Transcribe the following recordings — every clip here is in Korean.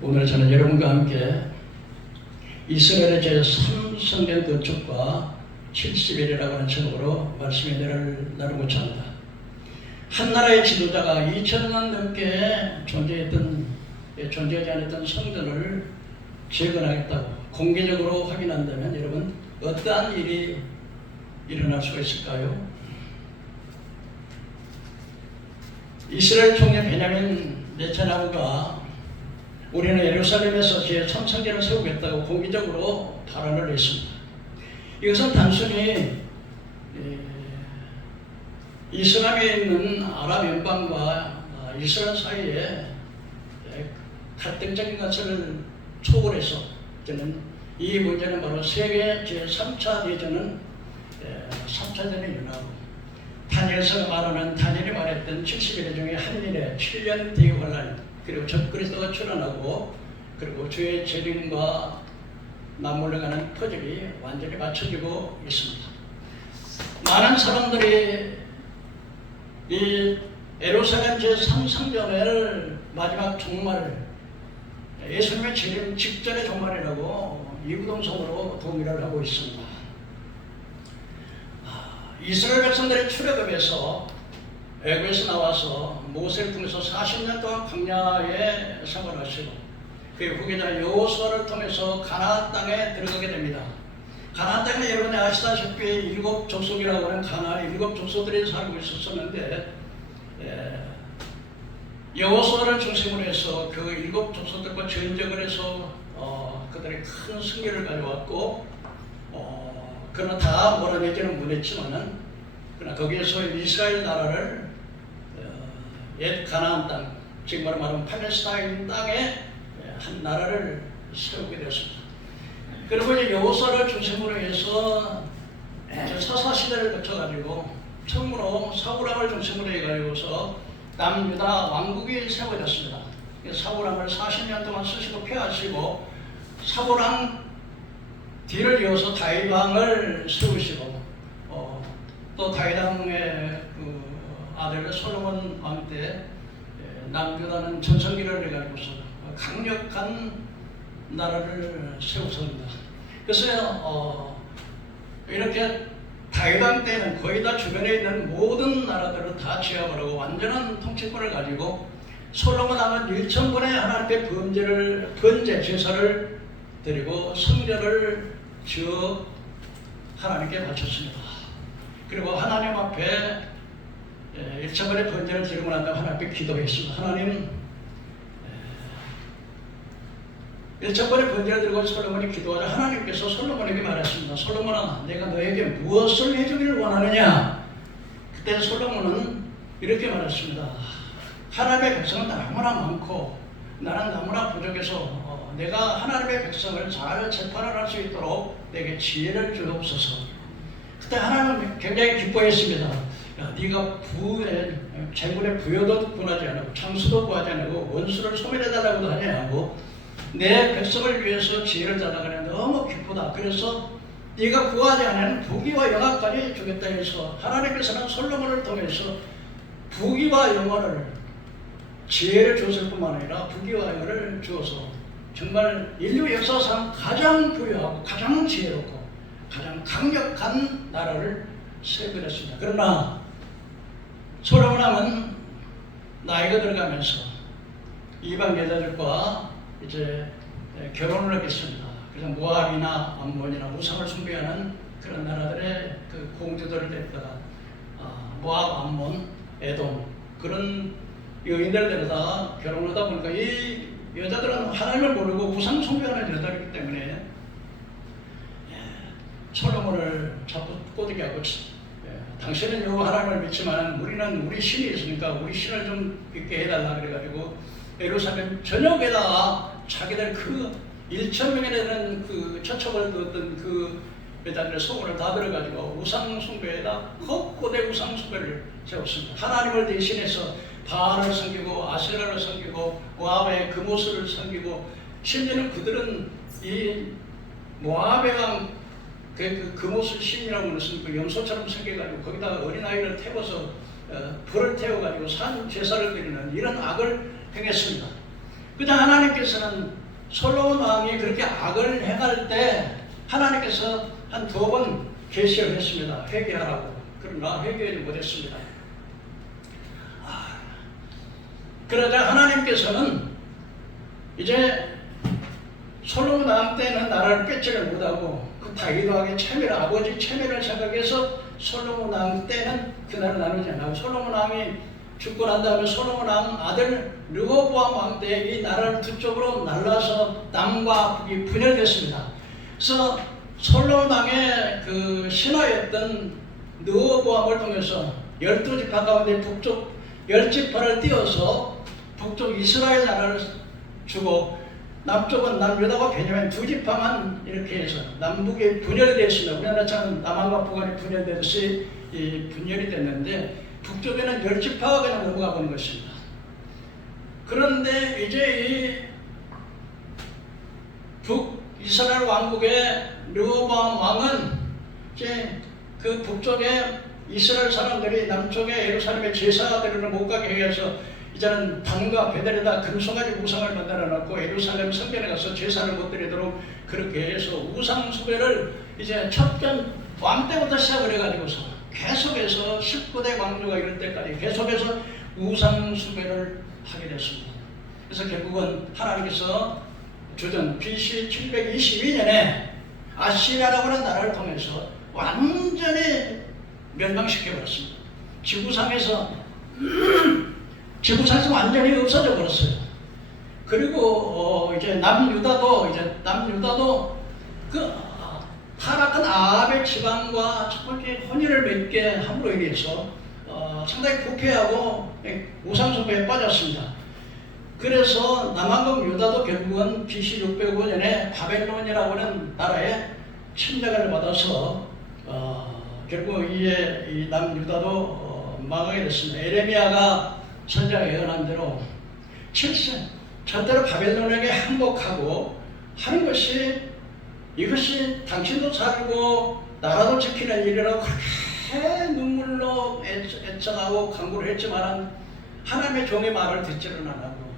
오늘 저는 여러분과 함께 이스라엘의 제3성전 건축과 70일이라고 하는 제목으로 말씀의 내를 나누고자 합니다. 한 나라의 지도자가 2000년 넘게 존재하지 않았던 성전을 재건하겠다고 공개적으로 확인한다면 여러분 어떠한 일이 일어날 수가 있을까요? 이스라엘 총리 베냐민 네타냐후가 우리는 예루살렘에서 제3성전을 세우겠다고 공개적으로 발언을 했습니다. 이것은 단순히 이슬람에 있는 아랍 연방과 이스라엘 사이에 갈등적인 것을 초월해서 저는 이 문제는 바로 세계 제3차 대전은 3차전이 일어나고 다니엘서가 말하는 다니엘이 말했던 70일 중에 한 일에 7년 뒤의 환란 그리고 적그리스도가 출현하고 그리고 주의 재림과 맞물려 가는 퍼즐이 완전히 맞춰지고 있습니다. 많은 사람들이 이 예루살렘 제3성전을 마지막 종말 예수님의 재림 직전의 종말이라고 이구동성으로 동의를 하고 있습니다. 이스라엘 백성들의 출애굽에서 애굽에서 나와서 모세를 통해서 40년 동안 광야에 생활하시고 그리고 후계자 여호수아를 통해서 가나안 땅에 들어가게 됩니다. 가나안 땅에 여러분이 아시다시피 7 족속이라고 하는 가나안 7 족속들이 살고 있었는데 여호수아를 중심으로 해서 그 7 족속들과 전쟁을 해서 그들이 큰 승리를 가져왔고 그러나 다 몰아내지는 못했지만은 그러나 거기에서 이스라엘 나라를 옛 가나안 땅, 지금 말하면 팔레스타인 땅에 한 나라를 세우게 되었습니다. 그리고 이제 여호수아를 중심으로 해서 사사 시대를 거쳐가지고 처음으로 사울왕을 중심으로 해가지고서 남유다 왕국이 세워졌습니다. 사울왕을 40년 동안 쓰시고 폐하시고 사울왕 뒤를 이어서 다윗 왕을 세우시고 또 다윗 왕의 그 아들 솔로몬 왕 때 남유다는 전성기를 해가지고서 강력한 나라를 세웠습니다. 그래서 이렇게 다윗 왕 때는 거의 다 주변에 있는 모든 나라들을 다 제압을 하고 완전한 통치권을 가지고 솔로몬 왕은 1000번의 하나님께 번제 제사를 드리고 성전을 지어 하나님께 바쳤습니다. 그리고 하나님 앞에 1000번의 번제를 드리고 난 다음에 하나님께 기도했습니다. 하나님 1000번의 번제를 드리고 솔로몬이 기도하자 하나님께서 솔로몬에게 말했습니다. 솔로몬아, 내가 너에게 무엇을 해주기를 원하느냐? 그때 솔로몬은 이렇게 말했습니다. 하나님의 백성은 너무나 많고 나는 너무나 부족해서 내가 하나님의 백성을 잘 재판을 할 수 있도록 내게 지혜를 주옵소서. 그때 하나님은 굉장히 기뻐했습니다. 야, 네가 재물의 부여도 구하지 않고 장수도 구하지 않고 원수를 소멸해달라고도 하지 않고 내 백성을 위해서 지혜를 달라가는 너무 기쁘다. 그래서 네가 구하지 않은 부귀와 영화까지 주겠다 해서 하나님께서는 솔로몬을 통해서 부귀와 영화를 지혜를 줬을 뿐만 아니라 부귀와 영화를 주어서 정말 인류 역사상 가장 부유하고 가장 지혜롭고 가장 강력한 나라를 세워냈습니다. 그러나 솔로몬 왕은 나이가 들어가면서 이방 여자들과 이제 결혼을 하겠습니다. 그래서 모압이나 암몬이나 우상을 숭배하는 그런 나라들의 그 공주들을 데려다가 모압, 암몬, 에돔 그런 여인들을 데려다가 결혼을 하다 보니까 이 여자들은 하나님을 모르고 우상 숭배하는 여자들이기 때문에 솔로몬을 자꾸 꼬드게 하고 당신은 요 하나님을 믿지만 우리는 우리 신이 있으니까 우리 신을 좀 믿게 해달라 그래가지고 예루살렘 전역에다가 자기들 그 1000명에 되는 그 처첩을 두었던 그 여자들의 소문을 다 들어가지고 우상 숭배에다 거대 우상 숭배를 세웠습니다. 하나님을 대신해서 바알을 섬기고 아세라를 섬기고 모압의 그모스를 섬기고 심지어는 그들은 이 모압의 왕 그모스 신이라고 하는 그 염소처럼 생겨가지고 거기다가 어린아이를 태워서 불을 태워가지고 산 제사를 드리는 이런 악을 행했습니다. 그냥 하나님께서는 솔로몬 왕이 그렇게 악을 행할 때 하나님께서 한 2번 계시를 했습니다. 회개하라고. 그러나 회개를 못했습니다. 그러자 하나님께서는 이제 솔로몬 왕 때는 나라를 뺏지를 못하고 그 다윗 왕의 체면, 아버지 체면을 생각해서 솔로몬 왕 때는 그 나라를 나누지 않고 솔로몬 왕이 죽고 난 다음에 솔로몬 왕 아들 르호보암 왕 때 이 나라를 두 쪽으로 날라서 남과 북이 분열됐습니다. 그래서 솔로몬 왕의 그 신하였던 르호보암을 통해서 12지파 가운데 북쪽 10지파를 띄워서 북쪽 이스라엘 나라를 주고 남쪽은 남유다와 베냐민 2지파만 이렇게 해서 남북이 분열이 됐습니다. 우리나라처럼 남한과 북한이 분열되듯이 분열이 됐는데 북쪽에는 10지파가 그냥 넘어가 버린 것입니다. 그런데 이제 이 북이스라엘 왕국의 르호보암 왕은 이제 그 북쪽에 이스라엘 사람들이 남쪽에 예루살렘의 제사들을 못 가게 해서 이제는 단과 베델에다 금송아지 우상을 만들어 놓고 예루살렘 성전에 가서 제사를 못 드리도록 그렇게 해서 우상 숭배를 이제 첫전 왕 때부터 시작을 해가지고서 계속해서 19대 왕조가 이럴 때까지 계속해서 우상 숭배를 하게 됐습니다. 그래서 결국은 하나님께서 주전 BC 722년에 아시리아라고 하는 나라를 통해서 완전히 멸망시켜 버렸습니다. 지구상에서 완전히 없어져 버렸어요. 그리고 이제 남유다도 그 타락한 아합의 지방과 정말 혼인을 맺게 함으로 인해서 상당히 부패하고 우상숭배에 빠졌습니다. 그래서 남한국 유다도 결국은 BC 605년에 바벨론이라고 하는 나라에 침략을 받아서 결국 이 남유다도 망하게 됐습니다. 에레미야가 선자가 예언한 대로 절대로 바벨론에게 항복하고 하는 것이 이것이 당신도 살고 나라도 지키는 일이라고 그렇게 눈물로 애청하고 간구를 했지만 하나님의 종의 말을 듣지는 않았고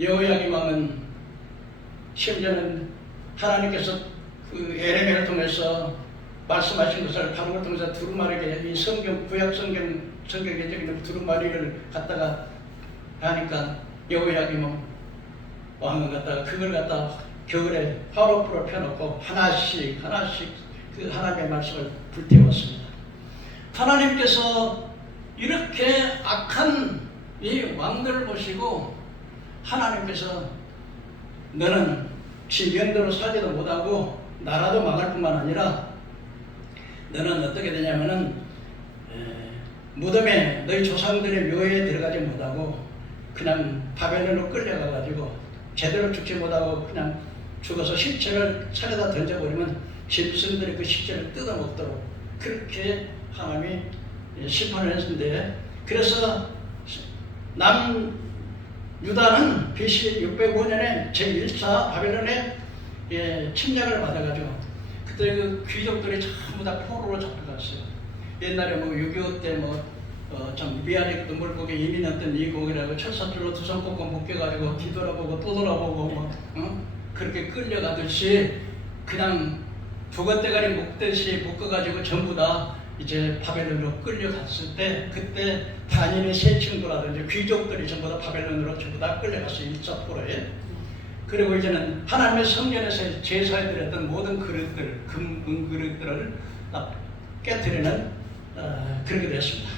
여호야김 왕은 심지어는 하나님께서 그 에레미야를 통해서 말씀하신 것을 바로를 통해서 두루마리에게 이 성경 구약 성경에 적혀 있는 두루마리를 갖다가 하니까 여호야김 왕은 갖다가 그걸 갖다가 겨울에 화로불을 펴놓고 하나씩 그 하나님의 말씀을 불태웠습니다. 하나님께서 이렇게 악한 이 왕들을 보시고 하나님께서 너는 지명대로 살지도 못하고 나라도 망할 뿐만 아니라 너는 어떻게 되냐면은 무덤에 너희 조상들의 묘에 들어가지 못하고 그냥 바벨론으로 끌려가가지고 제대로 죽지 못하고 그냥 죽어서 시체를 차려다 던져버리면 짐승들이 그 시체를 뜯어먹도록 그렇게 하나님이 심판을 했는데 그래서 남유다는 BC 605년에 제1차 바벨론에 침략을 받아가지고 그때 그 귀족들이 전부 다 포로로 잡혀갔어요. 옛날에 6.25 때 참 미안해 눈물 보게 이민했던 이 곡이라고 철사줄로 두 손 꽂고 묶여가지고 뒤돌아보고 또 돌아보고 그렇게 끌려가듯이 그냥 북어대가리 묶듯이 묶어가지고 전부 다 이제 바벨론으로 끌려갔을 때 그때 단임의 세 친구라든지 귀족들이 전부 다 바벨론으로 전부 다 끌려갔어요. 1차 포로에. 그리고 이제는 하나님의 성전에서 제사에 드렸던 모든 그릇들, 금 그릇들을 깨뜨리는 그렇게 됐습니다.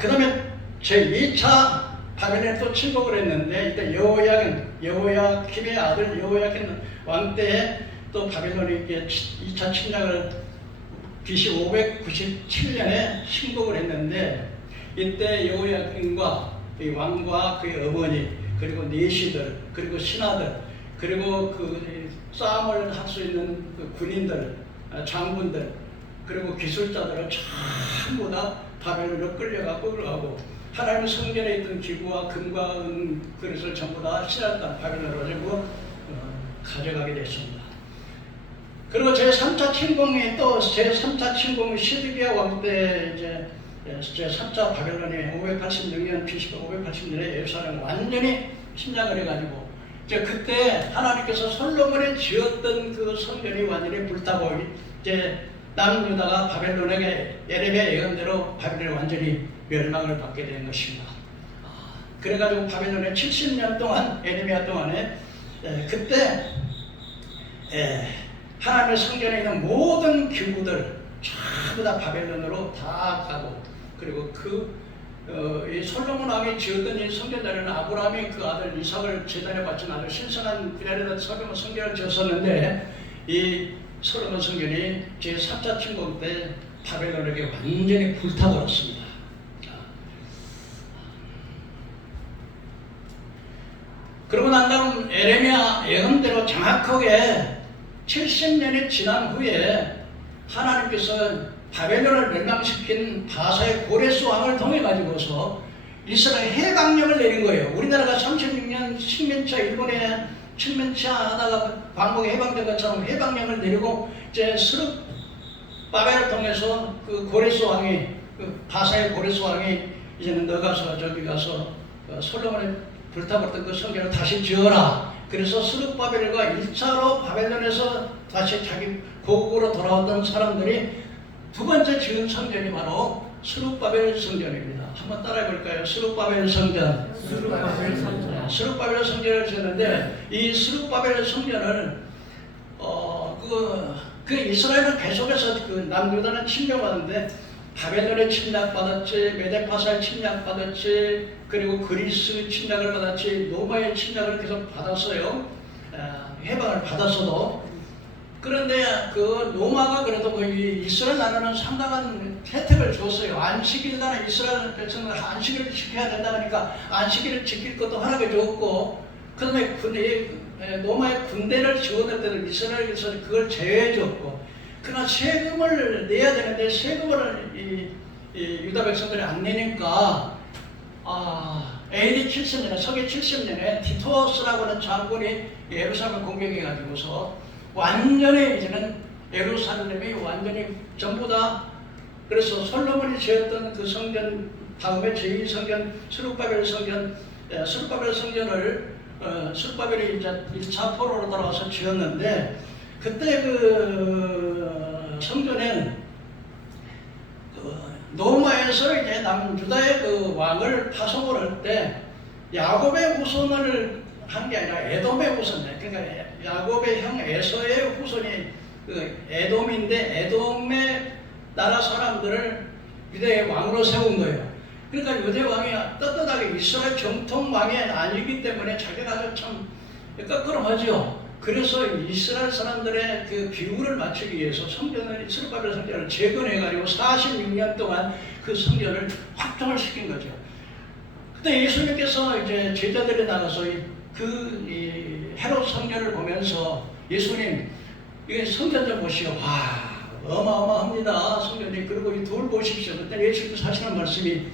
그 다음에 제2차 바벨론에 또 침공을 했는데 이때 여호야김의 아들 여호야김 왕 때에 또 바벨론이 2차 침략을 BC 597년에 침공을 했는데 이때 여호야김과 이 왕과 그의 어머니 그리고 내시들 그리고 신하들 그리고 그 싸움을 할 수 있는 그 군인들 장군들 그리고 기술자들을 전부 다 바벨론으로 끌려가고 하나님의 성전에 있던 기구와 금과 은 그릇을 전부 다 신할 땅 바벨론으로 가지고 가져가게 됐습니다. 그리고 제3차 침공이 또 제3차 침공이 시드기야 왕 때 이제 제 3차 바벨론이 586년 BC 580년에 예루살렘을 완전히 침략을 해가지고 이제 그때 하나님께서 솔로몬이 지었던 그 성전이 완전히 불타고 이제 남유다가 바벨론에게 예레미야 예언대로 바벨론이 완전히 멸망을 받게 된 것입니다. 그래가지고 바벨론에 70년 동안 예레미야 동안에 그때 하나님의 성전에 있는 모든 기구들 전부 다 바벨론으로 다 가고 그리고 이 솔로몬 왕이 지었던 이 성전자리는 아브라함이 그 아들 이삭을 제단에 바친 아주 신성한 분야에다 솔로몬 성전을 지었었는데 이 솔로몬 성전이 제3차 침공 때 바벨론에게 완전히 불타버렸습니다. 그러고 난 다음 예레미야 예언대로 정확하게 70년이 지난 후에 하나님께서 바벨론을 멸망시킨 바사의 고레스 왕을 통해 가지고서 이스라엘 해방령을 내린 거예요. 우리나라가 36년 식민차 일본에 식민차 하다가 광복에 해방된 것처럼 해방령을 내리고 이제 스룹바벨을 통해서 그 고레스 왕이 그 바사의 고레스 왕이 이제는 너 가서 저기 가서 솔로몬의 불타버렸던 그 성전을 다시 지어라. 그래서 스룹바벨과 1차로 바벨론에서 다시 자기 고국으로 돌아왔던 사람들이 두 번째 지은 성전이 바로 스룹바벨 성전입니다. 한번 따라해 볼까요? 스룹바벨 성전. 스룹바벨 성전을 지었는데 이 스룹바벨 성전을 그 이스라엘은 계속해서 그 남유다는 침략받았는데 바벨론에 침략받았지, 메데파사에 침략받았지, 그리고 그리스 침략을 받았지, 로마의 침략을 계속 받았어요. 해방을 받았어도. 그런데 그 로마가 그래도 그 이스라엘 나라는 상당한 혜택을 줬어요. 안식일 나라 이스라엘 백성들 안식일을 지켜야 된다 하니까 안식일을 지킬 것도 허락해 줬고, 그 다음에 로마의 군대를 지원할 때는 이스라엘에서 그걸 제외해 줬고, 그러나 세금을 내야 되는데 세금을 이 유다 백성들이 안 내니까 AD 70년에 서기 70년에 티토스라고 하는 장군이 예루살렘을 공격해 가지고서 완전히 이제는 예루살렘이 완전히 전부 다 그래서 솔로몬이 지었던 그 성전 다음에 제2성전 스룹바벨 성전을 스룹바벨이 이제 1차 포로로 돌아와서 지었는데 그때 그 성전엔 로마에서 이제 남유다의 그 왕을 파송을 할 때 야곱의 후손을 한 게 아니라 에돔의 후손이에요. 그러니까 야곱의 형 에서의 후손이 그 에돔인데 에돔의 나라 사람들을 유대의 왕으로 세운 거예요. 그러니까 유대 왕이 떳떳하게 이스라엘 정통 왕이 아니기 때문에 자기가 아주 참 껄끄러워하죠. 그래서 이스라엘 사람들의 그 비율을 맞추기 위해서 성전을 스룹바벨 성전을 재건해가지고 46년 동안 그 성전을 확정을 시킨 거죠. 그때 예수님께서 이제 제자들이 나가서 헤롯 성전을 보면서 예수님 이게 성전 좀 보시오. 와 어마어마합니다 성전이. 그리고 이 돌 보십시오. 그때 예수님께서 하시는 말씀이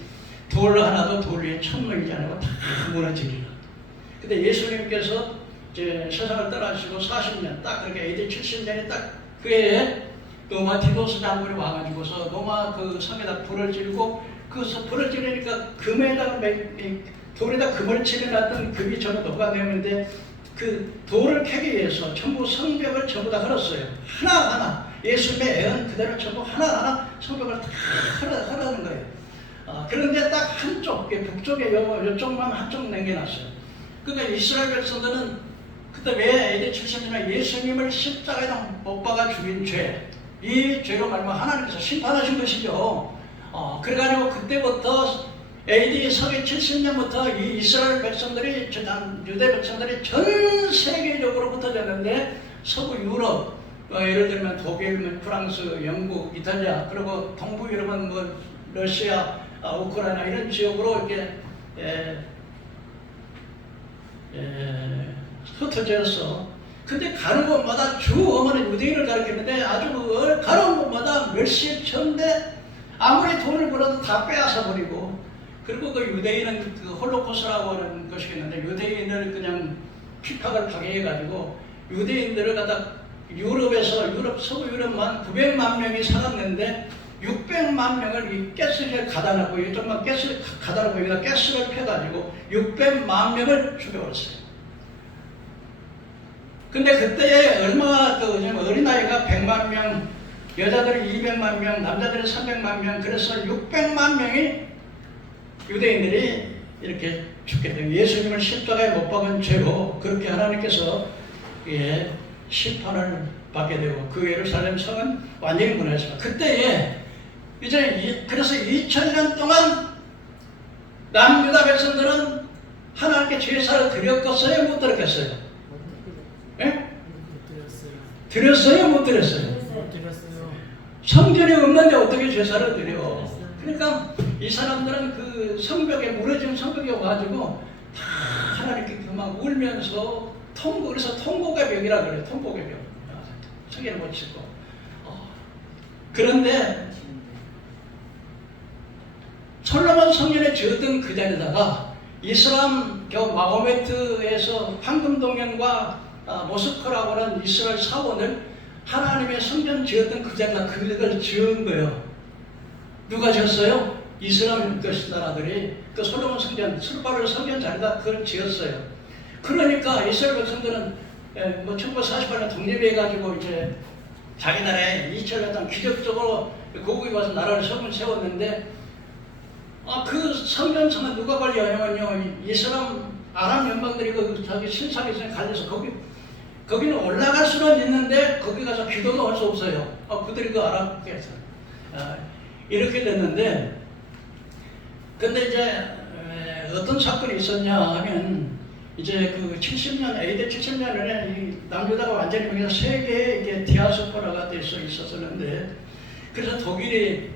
돌 하나도 돌 위에 천명이지 않고 다 무너지리라. 근데 예수님께서 이제 세상을 떠나시고 40년 딱 그렇게 AD 70년이 딱 그 해에 로마 티토스 장군이 와가지고서 로마 그 성에다 불을 지르고 그 불을 지르니까 금에다가 돌에다 금을 칠해놨던 금이 전부 녹아내는데 그 돌을 캐기 위해서 전부 성벽을 전부 다 헐었어요. 하나하나 예수님의 애언 그대로 전부 하나하나 성벽을 다 헐어는 거예요. 그런데 딱 한쪽 북쪽에 이쪽만 한쪽 남겨놨어요. 그러니까 이스라엘 백성들은 그때 왜 AD 70년에 예수님을 십자가에다 못 박아 죽인 죄, 이 죄로 말하면 하나님께서 심판하신 것이죠. 그래가지고 그때부터 AD 서기 70년부터 이 이스라엘 백성들이 유대 백성들이 전 세계적으로 흩어졌는데 서부 유럽, 예를 들면 독일, 프랑스, 영국, 이탈리아, 그리고 동부 유럽은 뭐 러시아, 우크라이나 이런 지역으로 이렇게 흩어졌어. 근데 가는 곳마다 주 어머니 유대인을 가르치는데 아주 가는 곳마다 몇십 천대 아무리 돈을 벌어도 다 빼앗아 버리고, 그리고 그 유대인은 그 홀로코스라고 하는 것이겠는데 유대인을 그냥 핍박을 당해 가지고 유대인들을 갖다 서부 유럽만 900만 명이 살았는데 600만 명을 이 가스를 가다 놓고 이쪽만 가스를 가다 놓고 여기다 가스를 펴가지고 600만 명을 죽여버렸어요. 근데 그때 얼마 어린아이가 100만 명, 여자들이 200만 명, 남자들이 300만 명, 그래서 600만 명이 유대인들이 이렇게 죽게 돼요. 예수님을 십자가에 못 박은 죄로 그렇게 하나님께서 심판을 받게 되고 그 예루살렘 성은 완전히 무너졌습니다. 그때에 이제 그래서 2000년 동안 남유다 백성들은 하나님께 제사를 드렸겠어요? 못 드렸겠어요? 예? 드렸어요? 못 드렸어요? 성전이 없는데 어떻게 제사를 드려? 그러니까 이 사람들은 그 성벽에 무너진 성벽에 와가지고 다 하나님께 그만 울면서 그래서 통곡의 벽이라 그래요. 통곡의 벽. 성경을 못 치고. 그런데 솔로몬 성전에 지었던 그 자리에다가 이슬람교 마호메트에서 황금동현과 모스크라고 하는 이스라엘 사원을 하나님의 성전 지었던 그 자리에다 그걸 지은 거예요. 누가 지었어요? 이슬람 나라들이 그 솔로몬 성전, 스루바벨 성전 자리에다 그걸 지었어요. 그러니까 이스라엘 백성들은 1948년 독립해가지고 이제 자기 나라에 2000년 동안 기적적으로 고국에 와서 나라를 세웠는데 그 성전성은 누가 관리하냐면요, 이슬람 아랍 연방들이 그 자기 신상에 갈려서 거기는 올라갈 수는 있는데 거기 가서 기도도 할 수 없어요. 그들이 그 아랍에서 이렇게 됐는데, 근데 이제 어떤 사건이 있었냐 하면 이제 그 70년 AD 70년에 이 남유다가 완전히 거기서 세 개의 디아스포라가 돼서 있었었는데, 그래서 독일이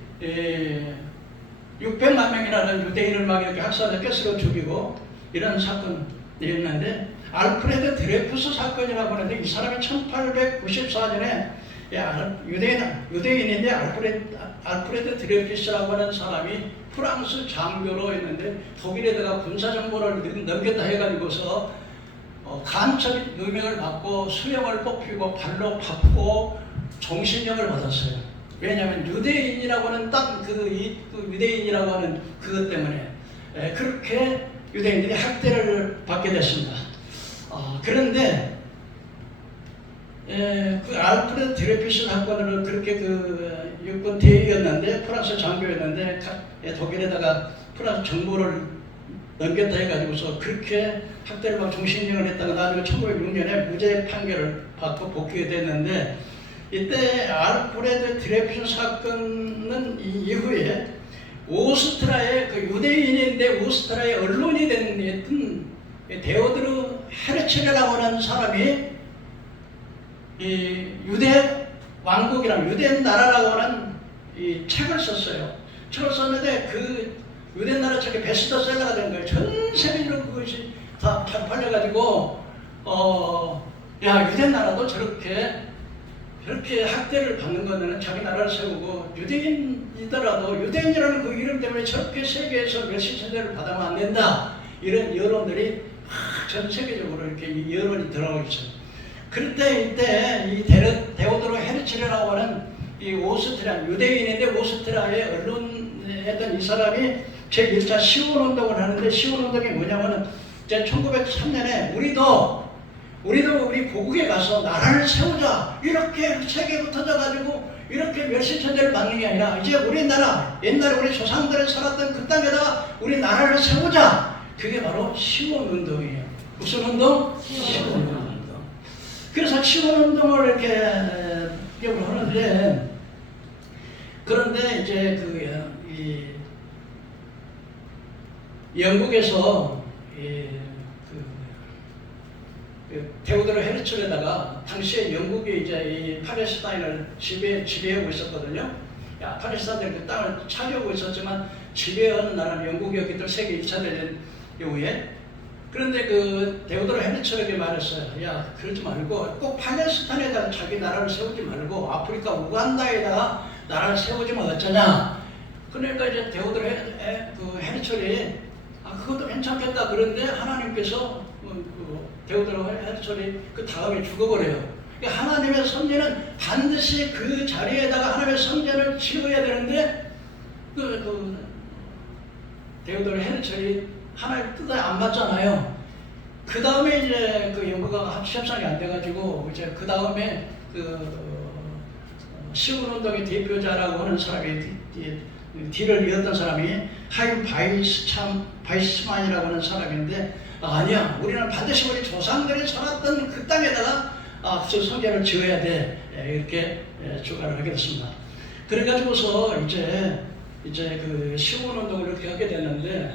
600만 명이라는 유대인을 막 이렇게 학살해서 가스로 죽이고 이런 사건이었는데, 알프레드 드레푸스 사건이라고 하는데 이 사람이 1894년에 유대인인데 알프레드 드레푸스라고 하는 사람이 프랑스 장교로 있는데 독일에다가 군사정보를 넘겼다 해가지고서 간첩 누명을 받고 수령을 뽑히고 발로 밟고 종신형을 받았어요. 왜냐하면 유대인이라고 하는 그 유대인이라고 하는 그것 때문에 그렇게 유대인들이 학대를 받게 됐습니다. 그런데 그 알프레드 드레피스 사건으로 그렇게 그 육군 대위였는데 프랑스 장교였는데 독일에다가 프랑스 정보를 넘겼다 해가지고서 그렇게 학대를 받고 종신형을 했다가 나중에 1906년에 무죄 판결을 받고 복귀가 됐는데, 이때 알프레드 드레피스 사건은 이후에 오스트라의 그 유대인인데 오스트라의 언론이 된 데오드르 헤르츠라고 하는 사람이 이 유대 왕국이라는 유대 나라라고 하는 이 책을 썼어요. 책을 썼는데 그 유대 나라 책이 베스트셀러가 된 거예요. 전 세계적으로 그것이 다 팔려가지고 야, 유대 나라도 저렇게 학대를 받는 거는 자기 나라를 세우고 유대인이더라도 유대인이라는 그 이름 때문에 저렇게 세계에서 몇십 세대를 받으면 안 된다, 이런 여론들이 전 세계적으로 이렇게 여론이 들어가고 있어요. 그럴 때 이때 이 데오드로 헤르츠라고 하는 이 오스트리아 유대인인데 오스트리아의 언론에 했던 이 사람이 제1차 시온운동을 하는데, 시온운동이 뭐냐면은 이제 1903년에 우리도 우리 고국에 가서 나라를 세우자, 이렇게 세계에 흩어져가지고 이렇게 몇십 천대를 받는 게 아니라 이제 우리나라 옛날에 우리 조상들이 살았던 그 땅에다가 우리 나라를 세우자, 그게 바로 시온운동이에요. 무슨 운동? 시온운동. 그래서 시온운동을 이렇게 하는데, 그런데 이제 영국에서 데오드르 헤르츠에다가 당시에 영국이 이제 이 팔레스타인을 지배하고 있었거든요. 팔레스타인들이 그 땅을 차지하고 있었지만 지배하는 나라는 영국이었기 때문에 세계 2차 대전 이후에. 그런데 그 데오드르 헤르츠에게 말했어요. 야, 그러지 말고 꼭 팔레스타인에다 자기 나라를 세우지 말고 아프리카 우간다에다가 나라를 세우지면 어쩌냐. 그러니까 이제 데오드르 헤르츠이 그것도 괜찮겠다. 그런데 하나님께서 데오드르 헤르츠이 그 다음에 죽어버려요. 그러니까 하나님의 선제는 반드시 그 자리에다가 하나님의 선제를 지어야 되는데 데오도르 헤르철이 하나님 뜻에 안 맞잖아요. 그 다음에 이제 그 연구가 협상이 안 돼가지고 이제 그 다음에 시군운동의 대표자라고 하는 사람이 뒤를 이었던 사람이 하임 바이스만이라고 하는 사람인데, 아니야, 우리는 반드시 우리 조상들이 살았던 그 땅에다가 그 성전을 지어야 돼, 이렇게 주관을 하게 됐습니다. 그래가지고서 이제 그 시군운동을 이렇게 하게 됐는데,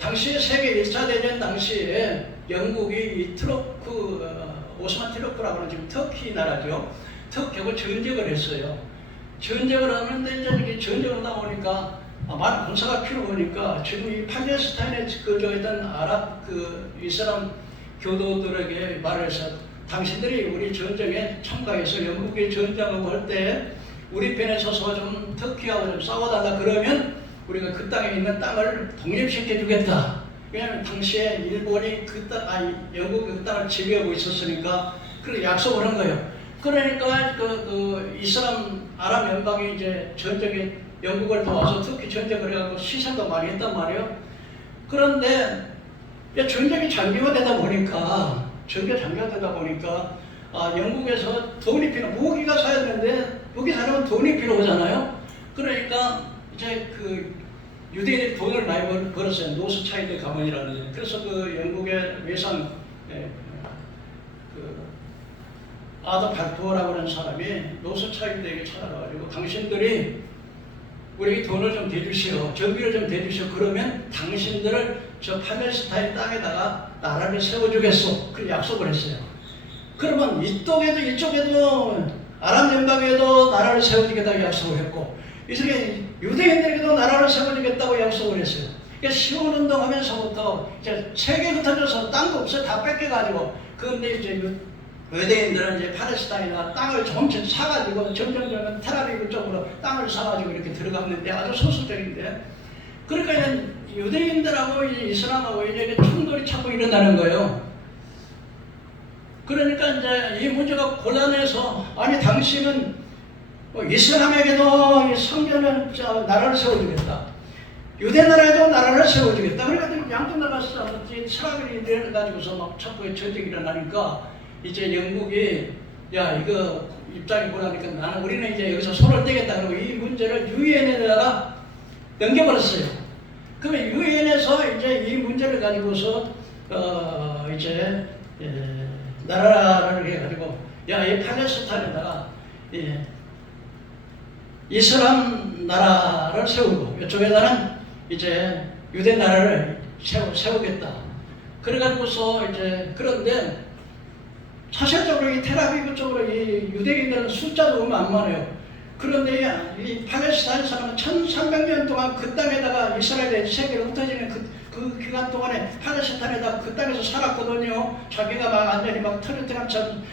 당시 세계 1차 대전 당시에 영국이 이 오스만 트루크라고 하는 지금 터키 나라죠. 터키하고 전쟁을 했어요. 전쟁을 하는데 이제 전쟁을 하다 보니까 많은 군사가 필요하니까 지금 이 팔레스타인에 거주했던 아랍 이슬람 교도들에게 말을 해서, 당신들이 우리 전쟁에 참가해서 영국이 전쟁하고 할 때 우리 편에 서서 좀 터키하고 좀 싸워달라 그러면 우리가 그 땅에 있는 땅을 독립시켜 주겠다. 왜냐하면 당시에 일본이 영국이 그 땅을 지배하고 있었으니까 그렇게 약속을 한 거예요. 그러니까 이슬람 아랍 연방이 이제 전쟁에 영국을 도와서 터키 전쟁을 해가지고 희생도 많이 했단 말이에요. 그런데 전쟁이 장기화되다 보니까 영국에서 돈이 필요, 무기가 사야 되는데 무기 사려면 돈이 필요하잖아요. 그러니까 이제 유대인이 돈을 많이 벌었어요. 노스차일드 가문이라는. 그래서 영국의 외상 아더 발포어라고 하는 사람이 노스차일드에게 찾아가지고, 당신들이 우리에게 돈을 좀 대주시오, 정비를 좀 대주시오. 그러면 당신들을 저 팔레스타인 땅에다가 나라를 세워주겠소. 그 약속을 했어요. 그러면 이쪽에도 아랍 연방에도 나라를 세워주겠다고 약속을 했고, 이쪽에 유대인들에게도 나라를 세워주겠다고 약속을 했어요. 그러니까 시온운동 하면서부터 이제 세계 흩어져서 땅도 없어요. 다 뺏겨가지고. 그런데 이제 유대인들은 이제 팔레스타인이나 땅을 점점 사가지고 점점 텔아비브 쪽으로 땅을 사가지고 이렇게 들어갔는데, 아주 소수적인데, 그러니까 유대인들하고 이슬람하고 이제 충돌이 자꾸 일어나는 거예요. 그러니까 이제 이 문제가 곤란해서, 아니 당신은 이슬람에게도 성전을 나라를 세워주겠다, 유대 나라에도 나라를 세워주겠다. 그러니까 양쪽 나라에서 사람들이 내려가지고서 막 자꾸 전쟁이 일어나니까 이제 영국이 이거 입장이 곤하니까 우리는 이제 여기서 손을 떼겠다. 그러고 이 문제를 유엔에다가 넘겨버렸어요. 그러면 유엔에서 이제 이 문제를 가지고서 나라를 해가지고 이 팔레스타인에다가 이슬람 나라를 세우고 이쪽에다는 이제 유대 나라를 세우겠다. 그래가지고서 그런데 사실적으로 이 텔아비브 쪽으로 이 유대인들은 숫자도 만만해요. 그런데 이 팔레스타인 사람은 1300년 동안 그 땅에다가 이스라엘의 세계로 흩어지는 그 기간 동안에 팔레스타인에다가 그 땅에서 살았거든요. 자기가 완전히 터르트랑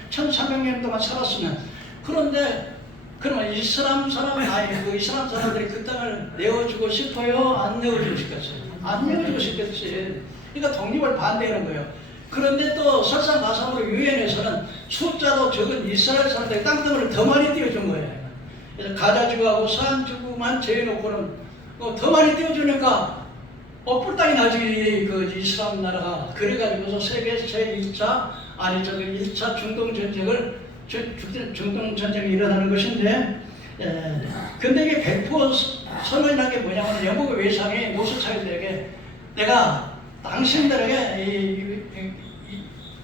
1300년 동안 살았으면. 그런데 그러면 이슬람 사람들이 그 땅을 내어주고 싶어요? 안 내어주고 싶겠어요? 안 내어주고 싶겠지. 그러니까 독립을 반대하는 거예요. 그런데 또 설상가상으로 유엔에서는 숫자도 적은 이스라엘 사람들이 땅덩어리를 더 많이 띄워준 거예요. 그래서 가자지구하고 서안지구만 제해놓고는 더 많이 띄워주니까 뿔땅이 나지 그 이슬람 나라가. 그래가지고서 세계 제1차 1차 중동전쟁이 일어나는 것인데, 근데 이게 100% 선언이라는 게 뭐냐면 영국의 외상이 노스차일드에게 내가 당신들에게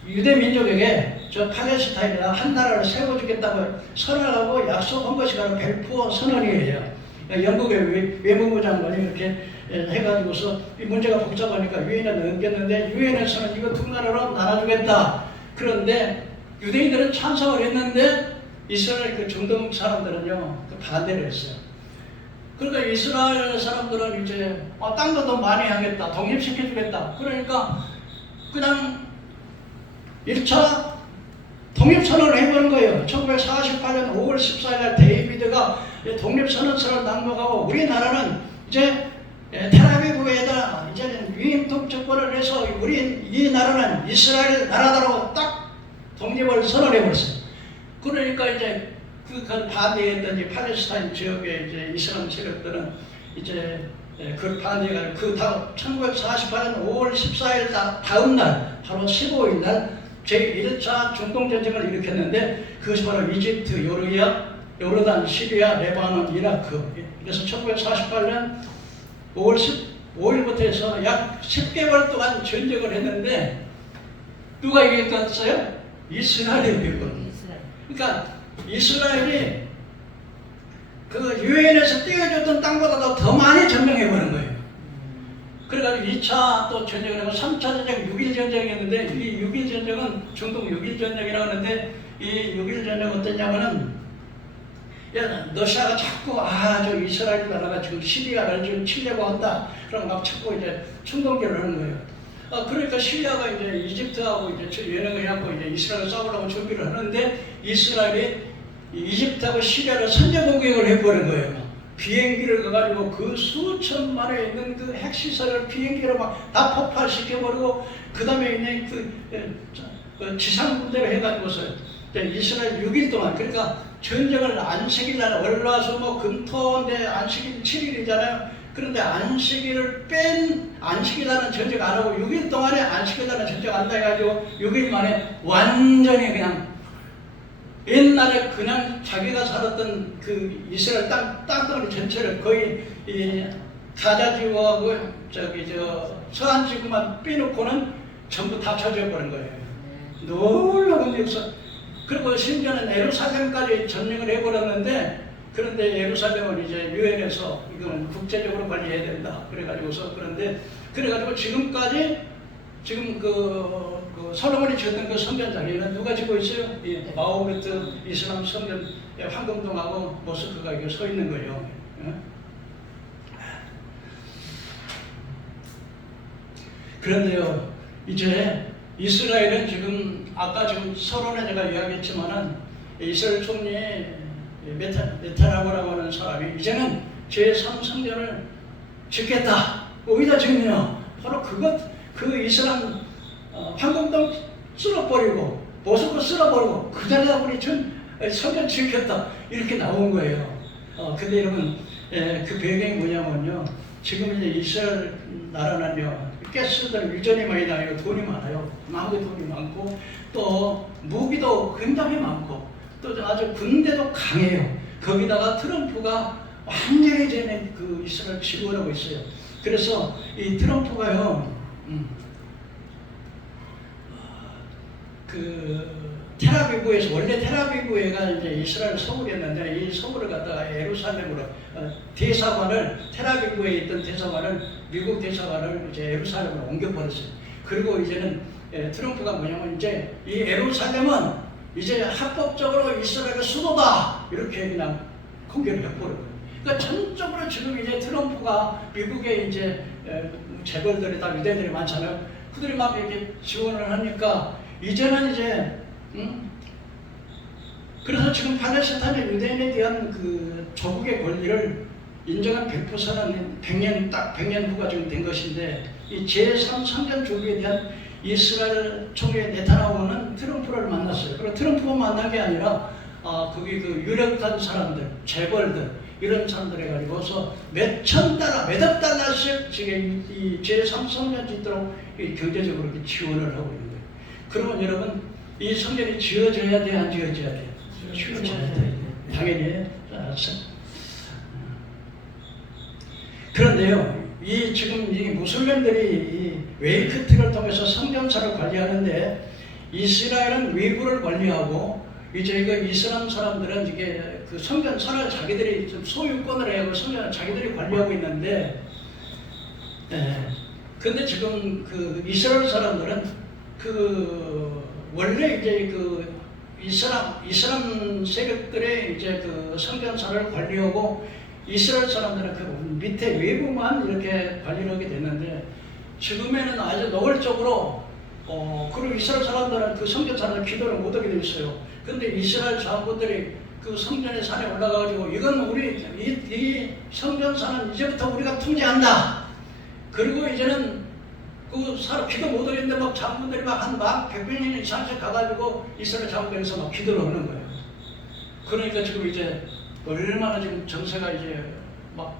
유대 민족에게 저 팔레스타인에다 한 나라를 세워주겠다고 선언하고 약속한 것이 바로 벨푸어 선언이에요. 영국의 외무부 장관이 이렇게 해가지고서 이 문제가 복잡하니까 유엔에 넘겼는데, 유엔에서는 이거 두 나라로 나눠주겠다. 그런데 유대인들은 찬성을 했는데 이스라엘 그 중동 사람들은요 반대를 했어요. 그러니까 이스라엘 사람들은 이제 땅도 더 많이 하겠다, 독립시켜주겠다. 그러니까 그냥 1차 독립선언을 해보는 거예요. 1948년 5월 14일 날 데이비드가 독립선언서를 낭독하고, 우리나라는 이제 텔아비브에다 이제는 위임 통치권을 해서 이 나라는 이스라엘 나라다라고 딱 독립을 선언해버렸어요. 그러니까 이제 그걸 반대했던 이 팔레스타인 지역의 이제 이슬람 세력들은 이제 그걸 반대해가지고 그 다음 1948년 5월 14일 다음 날 바로 15일 날 제1차 중동전쟁을 일으켰는데 그것이 바로 이집트, 요르단, 시리아, 레바논, 이라크. 그래서 1948년 5월 15일부터 해서 약 10개월 동안 전쟁을 했는데 누가 이겼어요? 이스라엘이 이겼거든요. 그러니까 이스라엘이 그 유엔에서 띄워줬던 땅보다도 더 많이 점령해버린 거예요. 그래가지고 2차 또 전쟁을 하고 3차 전쟁 6.1 전쟁이었는데 이 6.1 전쟁은 중동 6.1 전쟁이라고 하는데 이 6.1 전쟁은 어떠냐면은 러시아가 자꾸 저 이스라엘 나라가 지금 시리아를 지금 치려고 한다. 그럼 막 자꾸 이제 충동결을 하는 거예요. 그러니까 시리아가 이제 이집트하고 이제 연행을 해갖고 이제 이스라엘을 싸우려고 준비를 하는데 이스라엘이 이집트하고 시리아를 선제 공격을 해버린 거예요. 비행기를 가가지고 그 수천만에 있는 그 핵시설을 비행기로 막 다 폭발시켜버리고 그 다음에 있는 그 지상군대를 해가지고서 이스라엘 6일 동안 그러니까 전쟁을 안식일날 월화수목금토인데 안식일 7일이잖아요. 그런데 안식일을 뺀 안식일날은 전쟁 안 하고 6일 동안에 안식일날은 전쟁 안 해가지고 6일 만에 완전히 그냥 옛날에 그냥 자기가 살았던 그 이스라엘 땅덩어리 전체를 거의 이 가자지구하고 서안 지구만 빼놓고는 전부 다 쳐져버린 거예요. 놀라운 역사. 그리고 심지어는 예루살렘까지 점령을 해버렸는데 그런데 예루살렘은 이제 유엔에서 이건 국제적으로 관리해야 된다. 그래가지고서 그래가지고 지금까지 지금 그 솔로몬이 지었던 그 성전 자리는 누가 지고 있어요? 마호메트 이슬람 성전 황금동하고 모스크가 이렇게 서 있는 거예요. 그런데요, 이제 이스라엘은 지금 아까 지금 서론에 제가 이야기했지만은 이스라엘 총리 네타냐후라고 하는 사람이 이제는 제3성전을 짓겠다. 어디다 짓느냐? 바로 그 이스람 황금동 쓸어버리고 모스크 쓸어버리고 그 자리에다 우리 성전 짓겠다. 이렇게 나온 거예요. 근데 여러분 그 배경이 뭐냐면요. 지금 이제 이스라엘 나라는요. 가스들 유전이 많이 나요. 돈이 많아요. 마음에 돈이 많고 또 무기도 굉장히 많고 또 아주 군대도 강해요. 거기다가 트럼프가 완전히 이제 그 이스라엘 지원하고 있어요. 그래서 이 트럼프가요, 그 텔아비브에서 원래 텔아비브가 이제 이스라엘 서울이었는데 이 서울을 갖다가 예루살렘으로 대사관을 텔아비브에 있던 대사관을 미국 대사관을 이제 예루살렘으로 옮겨버렸어요. 그리고 이제는 트럼프가 뭐냐면 이제 이 예루살렘은 이제 합법적으로 이스라엘의 수도다 이렇게 그냥 공개를 해버려요. 그러니까 전적으로 지금 이제 트럼프가 미국에 이제 재벌들이 다 유대인들이 많잖아요. 그들이 막 이렇게 지원을 하니까 이제는 이제 그래서 지금 팔레스타인의 유대인에 대한 그 조국의 권리를 인정한 100%는 100년 후가 지금 된 것인데 이 제3성전 조국에 대한 이스라엘 총리 네타냐후는 트럼프를 만났어요. 그리고 트럼프만 만난 게 아니라 거기 그 유력한 사람들, 재벌들 이런 사람들 해가지고서 몇억 달러씩 지금 이 제3성전 짓도록 경제적으로 이렇게 지원을 하고 있는 거예요. 그러면 여러분 이 성전이 지어져야 돼, 안 지어져야 돼? 지어져야 돼. 당연히. 그런데요, 지금 이 무슬림들이 이 웨이크트를 통해서 성전사를 관리하는데 이스라엘은 외부를 관리하고 이제 이거 이슬람 사람들은 이게 그 성전사를 자기들이 좀 소유권을 해고 성전을 자기들이 관리하고 있는데, 근데 지금 그 이스라엘 사람들은 그 원래 이제 그 이슬람 세력들의 이제 그 성전사를 관리하고 이스라엘 사람들은 그 밑에 외부만 이렇게 관리를 하게 됐는데 지금에는 아주 노골적으로 그리고 이스라엘 사람들은 그 성전사를 기도를 못하게 되어 있어요. 근데 이스라엘 장군들이 그 성전의 산에 올라가가지고 이건 우리 이 성전사는 이제부터 우리가 통제한다. 그리고 이제는 그 사람 기도 못 하겠는데 막 장군들이 막 100명 이상씩 가가지고 이스라엘 장군에서 막 기도를 하는 거예요. 그러니까 지금 이제 얼마나 지금 정세가 이제 막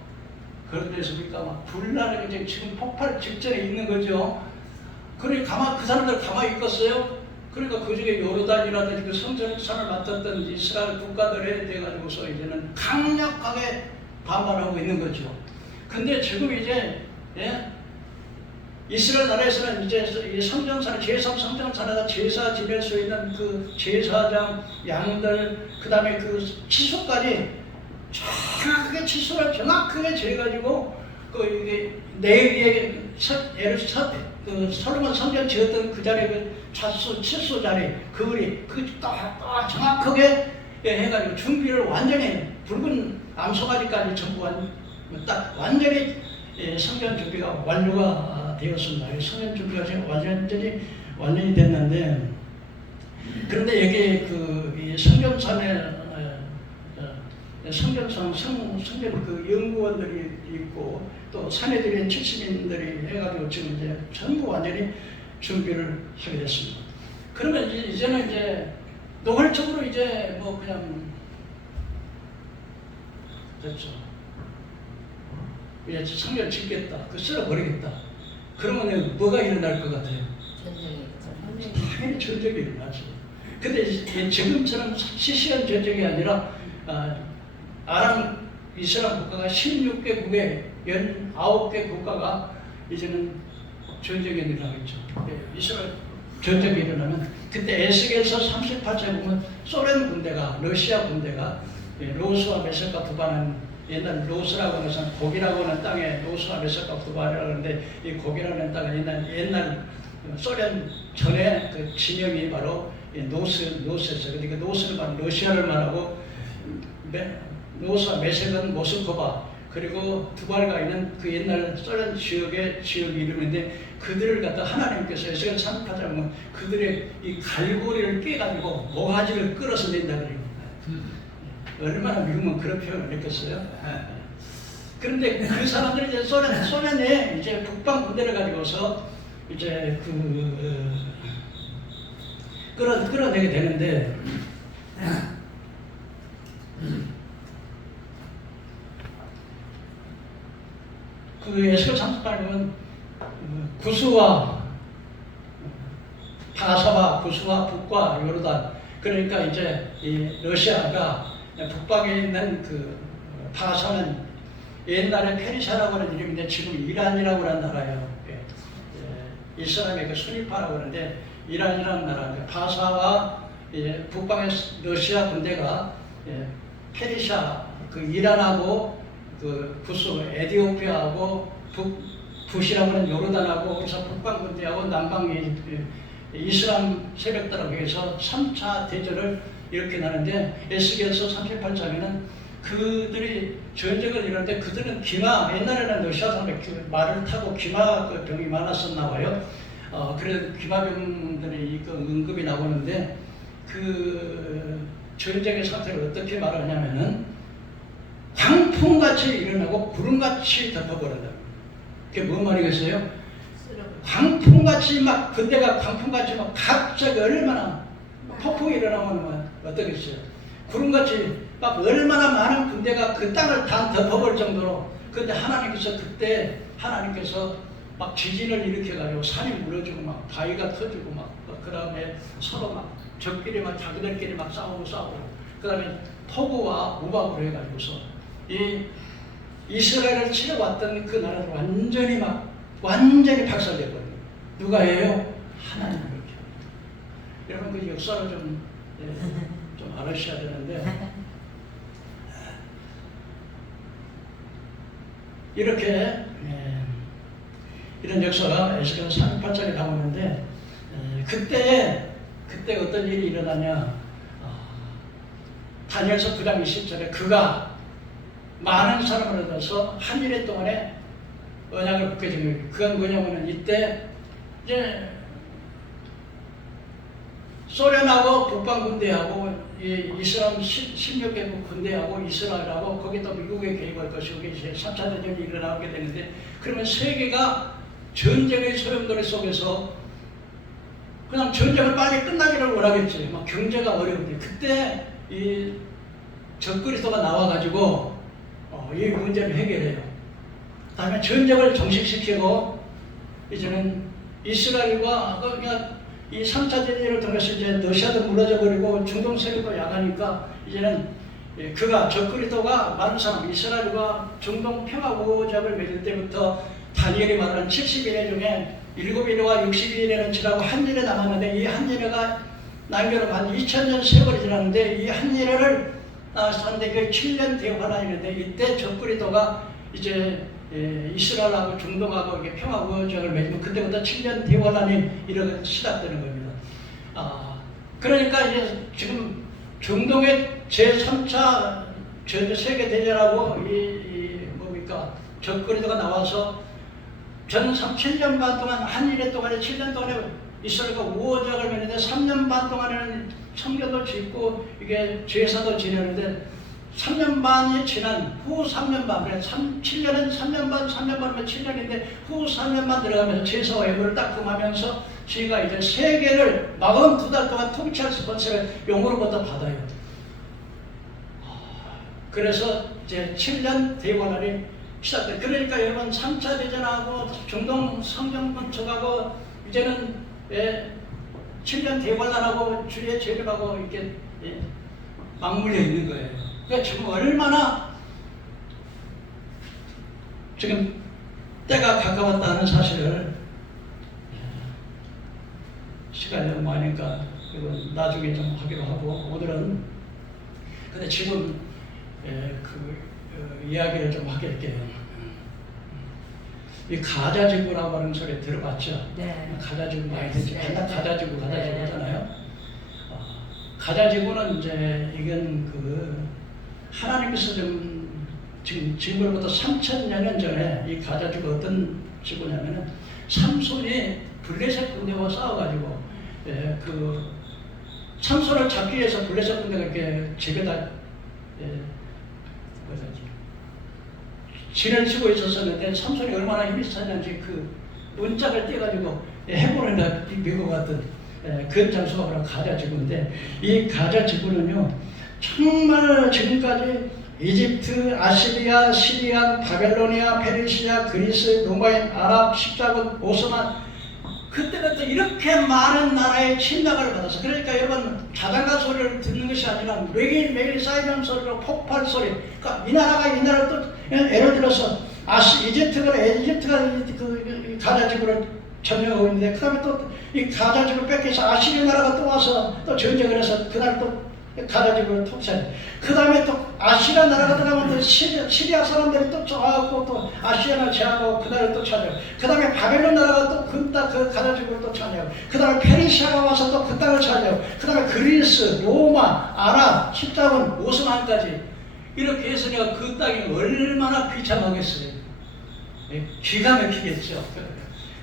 그런 데서니까 막 분란이 이제 지금 폭발 직전에 있는 거죠. 그러니까 그 사람들 가만히 있겠어요? 그러니까 그 중에 요르단이라든지 그 성전산을 맡았던 이스라엘 국가들에 대해가지고서 이제는 강력하게 반발하고 있는 거죠. 근데 지금 이제, 예? 이스라엘 나라에서는 이제 이 성전산, 제3성전산에다 제사 지낼 수 있는 그 제사장, 양들, 그 다음에 그 치수까지 정확하게 치수를 정확하게 재가지고 그 이게 내위에 그 솔로몬 성전 지었던 그 자리 그 차수, 치수 자리, 그거리 딱 정확하게 해가지고 준비를 완전히 붉은 암소가지까지 전부 딱 완전히 성전 준비가 완료가 되었습니다. 성전 준비가 지금 완전히 됐는데, 그런데 여기 그 성전산에 성전 그 연구원들이 있고 또 산에 들인 칠십인들이 해가지고 지금 이제 전부 완전히 준비를 하게 됐습니다. 그러면 이제는 이제 노골적으로 이제 뭐 그냥 됐죠. 이제 성전 짓겠다, 그 쓸어버리겠다. 그러면 뭐가 일어날 것 같아요? 당연히 전쟁이 일어나죠. 근데 지금처럼 시시한 전쟁이 아니라 아람 이슬람 국가가 16개국에 19개 국가가 이제는 전쟁이 일어나겠죠. 이스라엘 전쟁이 일어나면 그때 에스겔서 38장에 보면 소련 군대가, 러시아 군대가 로스와 메섹과 두바는 옛날 로스라고 해서 고기라고 하는 땅에 로스와 메섹과 두바라고 하는데 이 고기라는 땅은 옛날 소련 전에 그 진영이 바로 노스였어요. 그러니까 노스는 바로 러시아를 말하고 노스와 메섹은 모스크바, 그리고 두발가 있는 그 옛날 소련 지역의 지역 이름인데 그들을 갖다 하나님께서 에스겔 38장은 그들의 이 갈고리를 깨가지고 모가지를 끌어서 낸다 그래요. 얼마나 미국은 그런 표현을 했겠어요? 그런데 그 사람들이 이제 소련에 이제 북방 군대를 가지고서 이제 끌어내게 되는데, 그 에스겔 38장은 구스와 바사와 구스와 북과 요르단, 그러니까 이제 이 러시아가 북방에 있는 그 바사는 옛날에 페르시아라고 하는 이름인데 지금 이란이라고 하는 나라예요. 이슬람의 그 순위파라고 하는데 이란이라는 나라인데 바사와 북방의 러시아 군대가 페르시아, 그 이란하고 그 구스, 에티오피아하고 붓이라고 하는 요르단하고 그래서 북방 군대하고 남방 이슬람 세력들하고 해서 3차 대전을 이렇게 나는데 에스겔서 38장에는 그들이 전쟁을 이룰 때 그들은 기마, 옛날에는 러시아 사람들이 말을 타고 기마 그 병이 많았었나 봐요. 그래서 기마병들이 그 응급이 나오는데 그 전쟁의 상태를 어떻게 말하냐면은 광풍같이 일어나고 구름같이 덮어버린다. 그게 뭐 말이겠어요? 광풍같이 막 군대가 광풍같이 막 갑자기 얼마나 폭풍이 일어나면 어떻겠어요? 구름같이 막 얼마나 많은 군대가 그 땅을 다 덮어볼 정도로. 근데 하나님께서 그때 막 지진을 일으켜가지고 산이 무너지고 막 바위가 터지고 막 그 다음에 서로 막 적끼리 막 자기들끼리 막 싸우고 그 다음에 토구와 우박으로 해가지고서 이 이스라엘을 치러왔던 그 나라를 완전히 박살내버려요. 누가 해요? 하나님이 그렇게 합니다. 여러분 그 역사를 좀 알으셔야 되는데, 이렇게 이런 역사가 에스겔 38장에 나오는데 그때 어떤 일이 일어나냐? 다니엘서 9장 20절에 그가 많은 사람을 얻어서 한 일해 동안에 언약을 붙게 된 거예요. 그건 뭐냐면은 이때 이제 소련하고 북방 군대하고 이슬람 16개국 군대하고 이스라엘하고 거기 또 미국에 개입할 것이고 이제 3차 대전이 일어나게 되는데, 그러면 세계가 전쟁의 소용돌이 속에서 그냥 전쟁을 빨리 끝나기를 원하겠지. 막 경제가 어려운데 그때 이 적그리스도가 나와가지고 이 문제를 해결해요. 다음에 전쟁을 종식시키고 이제는 이스라엘과 그냥 이 3차 대전을 통해서 이제 러시아도 무너져 버리고 중동 세력도 약하니까 이제는 그가 적그리스도가 많은 사람 이스라엘과 중동 평화 보호잡을 맺을 때부터 다니엘이 말하는 70일의 중에 7일과 60일에는 지나고 한 일에 남았는데 이 한 일회가 남겨놓고 한 2000년 세월이 지났는데 이 한 일회를 나왔었는데 그 7년 대환란이는데 이때 적그리스도가 이제 이스라엘하고 중동하고 이게 평화 보호장을 맺으면 그때부터 7년 대환란이 이렇게 시작되는 겁니다. 그러니까 이제 지금 중동의 제3차 세계 대전하고 뭡니까 적그리스도가 나와서 전 7년 반 동안 한 일회 동안에 7년 동안에 이스라엘과 우호적을 맺는데 3년 반 동안에는 성전도 짓고 이게 제사도 지내는데 3년 반이 지난 후 3년 반, 7년은 3년 반, 3년 반이면 7년인데 후 3년 반 들어가면서 제사와 예물을 딱 금하면서 저희가 이제 세계를 42달 동안 통치할 스폰서를 용으로부터 받아요. 그래서 이제 7년 대환란이 시작돼. 그러니까 여러분 3차 대전하고 중동 성경 건축하고 이제는 7년 대환란하고 주의 재림하고 이렇게 맞물려 있는 거예요. 그러니까 지금 얼마나 지금 때가 가까웠다는 사실을 시간이 너무 많으니까 이건 나중에 좀 하기로 하고 오늘은 근데 지금 이야기를 좀 하겠게요. 이 가자지구라고 하는 소리 들어봤죠? 네. 가자지구 많이 듣죠? 가자지구 하잖아요. 가자지구는 이제 이건 하나님께서 지금 지금으로부터 3000년 전에 이 가자지구 어떤 지구냐면은 삼손이 블레셋 군대와 싸워가지고 삼손을 잡기 위해서 블레셋 군대가 이렇게 집에다 진을 치고 있었는데 삼손이 얼마나 힘이 찼는지 문짝을 떼가지고 해골에다 미고 갔던 그런 장소가 바로 가자지구인데 이 가자지구는요 정말 지금까지 이집트, 아시리아, 시리아, 바벨로니아, 페르시아, 그리스, 로마인, 아랍, 십자군, 오스만 그때부터 이렇게 많은 나라의 침략을 받았어. 그러니까 여러분 자장가 소리를 듣는 것이 아니라 매일매일 쌓이는 소리로 폭발 소리. 그러니까 이 나라가 이 나라를 또 예를 들어서 이집트가 가자지구를 점령하고 있는데 그 다음에 또 이 가자지구를 뺏겨서 아시리아 나라가 또 와서 또 전쟁을 해서 그날 또 가자지구를 통치해. 그 다음에 또 아시리아 나라가 들어가면 또 시리아 사람들이 또 저하고 또 아시아나 제하고 그날을 또 차지하고 그 다음에 바벨론 나라가 또 그 가자지구를 또 차지하고 그 다음에 페르시아가 와서 또 그 땅을 차지하고 그 다음에 그리스, 로마, 아랍, 십자군, 오스만까지 이렇게 해서 내가 그 땅이 얼마나 비참하겠어요. 기가 막히겠죠.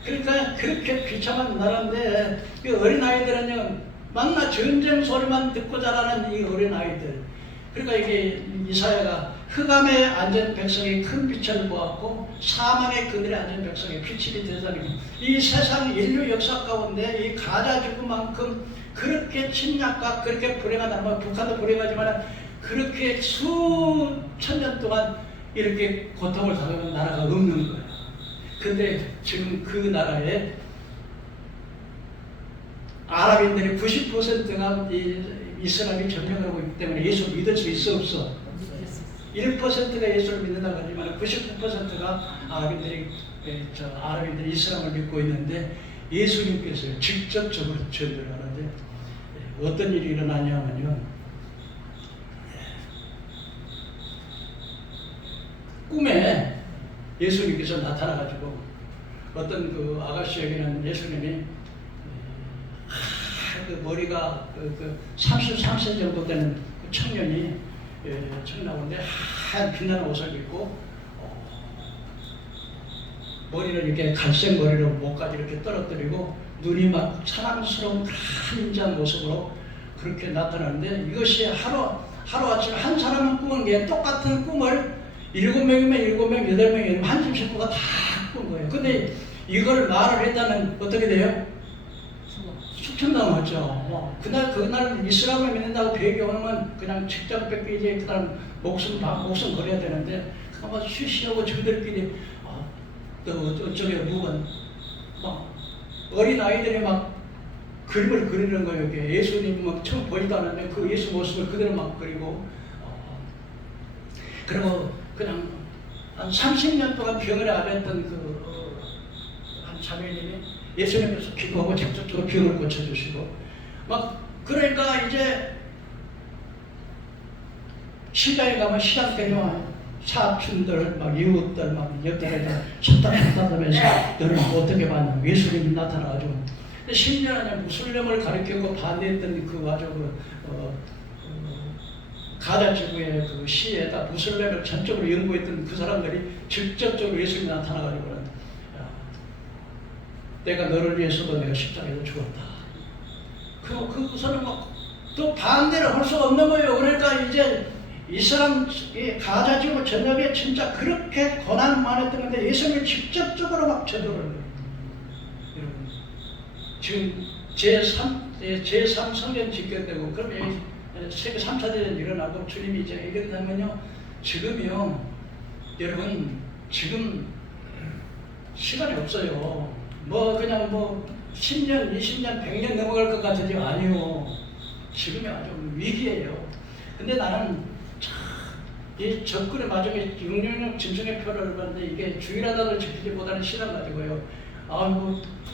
그러니까 그렇게 비참한 나라인데 그 어린아이들은요 만나 전쟁 소리만 듣고 자라는 이 어린아이들. 그러니까 이게 이사야가 흑암의 앉은 백성이 큰 빛을 보았고 사망의 그늘에 앉은 백성이 빛이 되자니 이 세상 인류 역사 가운데 이 가자지구만큼 그렇게 침략과 그렇게 불행한 나라, 북한도 불행하지만 그렇게 수천 년 동안 이렇게 고통을 당하는 나라가 없는 거예요. 근데 지금 그 나라에 아랍인들이 90%가 이스라엘이 점령을 하고 있기 때문에 예수 믿을 수 있어 없어? 1%가 예수를 믿는다고 하지만 99%가 아랍인들이 이슬람을 믿고 있는데 예수님께서 직접적으로 전도를 하는데 어떤 일이 일어나냐면요. 꿈에 예수님께서 나타나가지고 어떤 그 아가씨에게는 예수님이 그 머리가 33세 정도 되는 그 청년이 청나오는데 하얀 빛나는 옷을 입고 머리를 이렇게 갈색 머리로 목까지 이렇게 떨어뜨리고 눈이 막 사랑스러운 한자 모습으로 그렇게 나타나는데 이것이 하루아침에 한 사람은 꾸은 게 똑같은 꿈을 7명이면 7명, 8명, 한 집 식구가 다 꾼 거예요. 근데 이걸 말을 했다는 어떻게 돼요? 숙청당하죠. 그날 이슬람을 믿는다고 배교하면 그냥 직장 뺏기지, 그다음 목숨 걸어야 되는데, 아마 쉬쉬하고 저희들끼리, 또 어쩌게 묵은, 어린 아이들이 막 그림을 그리는 거예요. 이게 예수님 막 처음 보지도 않았는데 그 예수 모습을 그대로 막 그리고, 그리고 그냥 한 30년 동안 병을 앓았던 한 자매님이 예수님께서 기도하고 직접적으로 병을 고쳐주시고, 그러니까 이제 시장에 가면 시장 때리면 사촌들, 이웃들, 옆에서 찾다면서 너는 어떻게 봤냐? 예수님이 나타나가지고. 10년 안에 무슬림을 가리키고 반대했던 가자 지구의 그 시에다 무슬림을 전적으로 연구했던 그 사람들이 직접적으로 예수님이 나타나가지고, 내가 너를 위해서도 내가 십자가에서 죽었다. 그 사람 또 반대를 할 수가 없는 거예요. 그러니까 이제 이 사람 가자 지구 전역에 진짜 그렇게 고난 많았던 건데 예수님이 직접적으로 막 전도를 해요. 여러분, 지금 제3 성전 집결되고, 그러면 세계 3차 대전 일어나고 주님이 이제 이런다면요, 지금요, 여러분, 지금 시간이 없어요. 그냥 10년, 20년, 100년 넘어갈 것 같은데 아니요. 지금이 아주 위기예요. 근데 나는 이 접근의 마중에 666 짐승의 표를 봤는데 이게 주일하다를 지키기보다는 신앙 가지고요.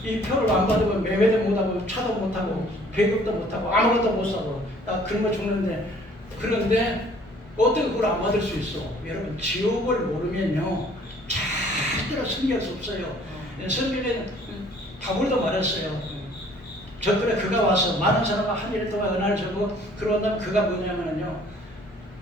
이 표를 안 받으면 매매도 못하고 차도 못하고 배급도 못하고 아무것도 못 사고 나 굶어 죽는데, 그런데 어떻게 그걸 안 받을 수 있어? 여러분, 지옥을 모르면요 절대로 승리할 수 없어요. 성경에 바울도 말했어요. 저번에 그가 와서 많은 사람과 한 일 동안 은혜를 주고, 그러고 나면 그가 뭐냐면요,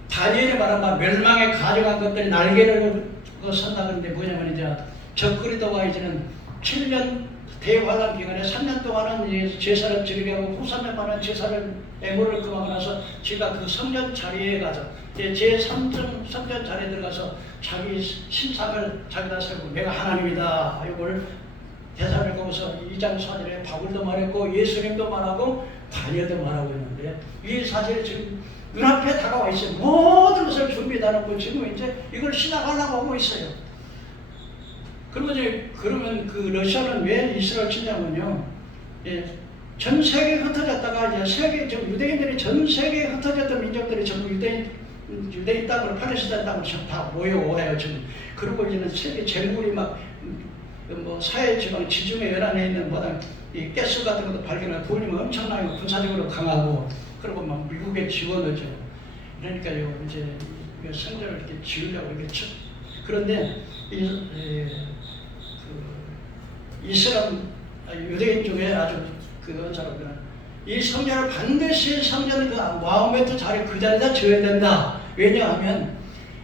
다니엘이 말한 멸망에 가져간 것들이 날개를 선다. 그런데 뭐냐면 이제 적그리스도가 이제는 7년 대환란 기간에 3년 동안은 제사를 지르게 하고 후 3년 만에 제사를 애물을 금하고 나서 지가 그 성전 자리에 가서 제3정 성전 자리에 들어가서 자기 신상을 자기다 세우고 내가 하나님이다. 이걸 대사로서 2장 4절에 바울도 말했고 예수님도 말하고 다니엘도 말하고 있는데, 이 사실이 지금 눈앞에 다가와 있어요. 모든 것을 준비해 놓고 지금 이제 이걸 시작하려고 하고 있어요. 그러면 그 러시아는 왜 이스라엘 치냐면요, 전 세계에 흩어졌다가 이제 지금 유대인들이 전 세계에 흩어졌던 민족들이 전부 유대인 땅으로 팔레스타인 땅으로 다 모여와요 지금. 그리고 이제는 세계 제국이 사회 지방 지중해 연안에 있는 이 가스 같은 것도 발견하고 돈이 엄청나게 군사적으로 강하고, 그리고 미국의 지원을 줘. 그러니까요, 이제 성전을 이렇게 지으려고 이렇게 그런데 이슬람 유대인 중에 아주 그런 사람들은 이 성전을 반드시 성전을 마호메트 자리 그 자리에다 지어야 된다. 왜냐하면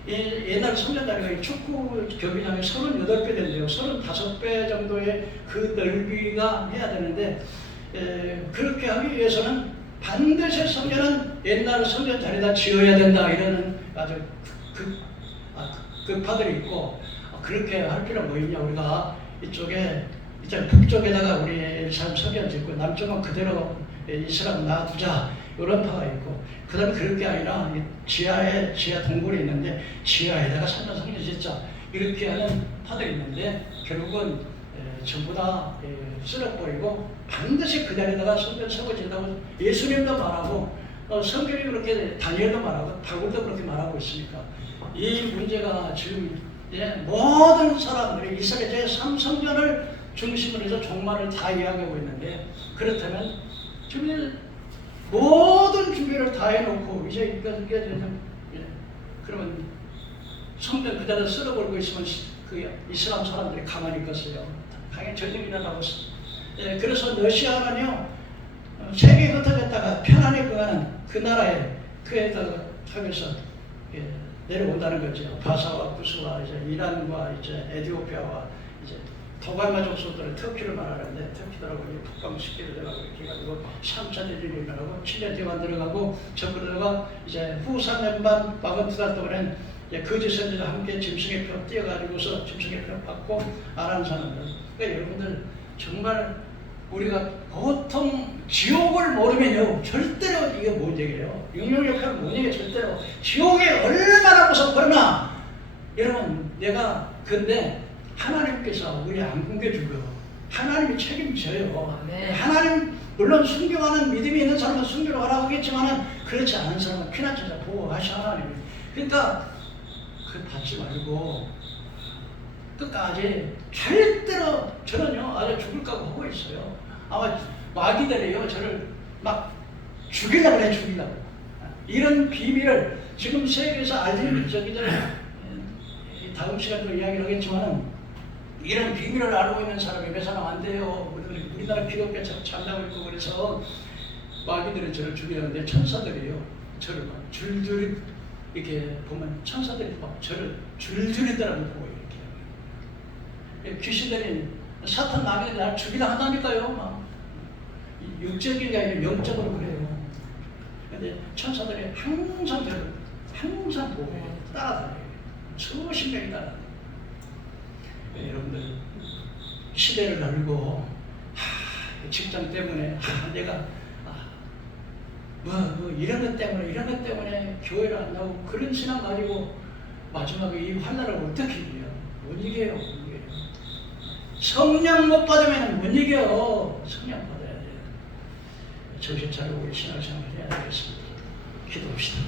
옛날 성전 자리가 축구 경기장이 38배 된대요. 35배 정도의 그 넓이가 해야 되는데, 그렇게 하기 위해서는 반드시 성전은 옛날 성전 자리에다 지어야 된다. 이러는 아주 급파들이 있고, 그렇게 할 필요가 뭐 있냐. 우리가 이쪽에 이제 북쪽에다가 우리 삶 성전 짓고 남쪽은 그대로 이슬람 놔두자, 이런 파가 있고, 그 다음에 그럴 게 아니라 지하 동굴이 있는데 지하에다가 산전 성전 짓자, 이렇게 하는 파들이 있는데, 결국은 전부 다 쓸어버리고 반드시 그 자리에다가 성전 세워진다고 예수님도 말하고, 성경이 그렇게 다니엘도 말하고 바울도 그렇게 말하고 있으니까, 이 문제가 지금 모든 사람들이 이스라엘 제3성전을 중심으로 해서 종말을 다 이야기하고 있는데, 그렇다면 지금 모든 준비를 다 해놓고 이제 그러면 성전 그대로 쓸어버리고 있으면 그 이슬람 사람들이 가만히 있겠어요? 당연히 전쟁이 일어나고 있어요. 그래서 러시아는요, 세계에 흩어졌다가 편안히 그가는 그 나라에 그에다가 하면서 내려온다는 거죠. 바사와 구스와 이제 이란과 이제 에티오피아와 이제 도갈마 족속들은 터키를 말하는데, 터키들하고 북방식기를 들어가고 이렇게 해가지고 3차 대전이 일어나고 7년 뒤만 들어가고, 저들어가 이제 후 3년 반 42달 동안엔 거짓 선지자 함께 짐승의 표 띄어가지고서 짐승의 표 받고 아람 사람들. 그러니까 여러분들 정말 우리가 보통 지옥을 모르면요 절대로 이게 못 얘기해요. 육명역학을 못 얘기해. 절대로 지옥이 얼마나 무섭고. 그러나 여러분 근데 하나님께서 우리 안 굶겨주고요. 하나님이 책임져요. 네. 하나님 물론 순교하는 믿음이 있는 사람은 순교를 하라고 하겠지만 그렇지 않은 사람은 피난처자 보호하셔 하나님이. 그러니까 그 받지 말고 끝까지 절대로 저는요 아주 죽을까 하고 있어요. 아마 마귀들이요 저를 막 죽이려고 해. 이런 비밀을 지금 세계에서 알리는 저기 전에 다음 시간도 이야기를 하겠지만 이런 비밀을 알고 있는 사람이 몇 사람 안 돼요. 우리나라 기독교 참나고 있고 그래서 마귀들이 저를 죽이려는데 천사들이요 저를 막 줄줄이 이렇게 보면 천사들이 막 저를 줄줄이 따라보고 이렇게 귀신들이 사탄 마귀들이 날 죽이려 한다니까요. 막 육적인 게 아니라 영적으로 그래요. 근데 천사들이 항상 저를 항상 보고 따라다녀요. 수십 명이 따라다녀요. 여러분들 시대를 알고 직장 때문에 내가 이런 것 때문에 교회를 안 나오고 그런 신앙 가지고 마지막에 이 환난을 어떻게 이겨요? 못 이겨요. 성령 못 받으면 못 이겨요. 성령 받아야 돼요. 정신 차리고 우리 신앙생활 해야 되겠습니다. 기도합시다.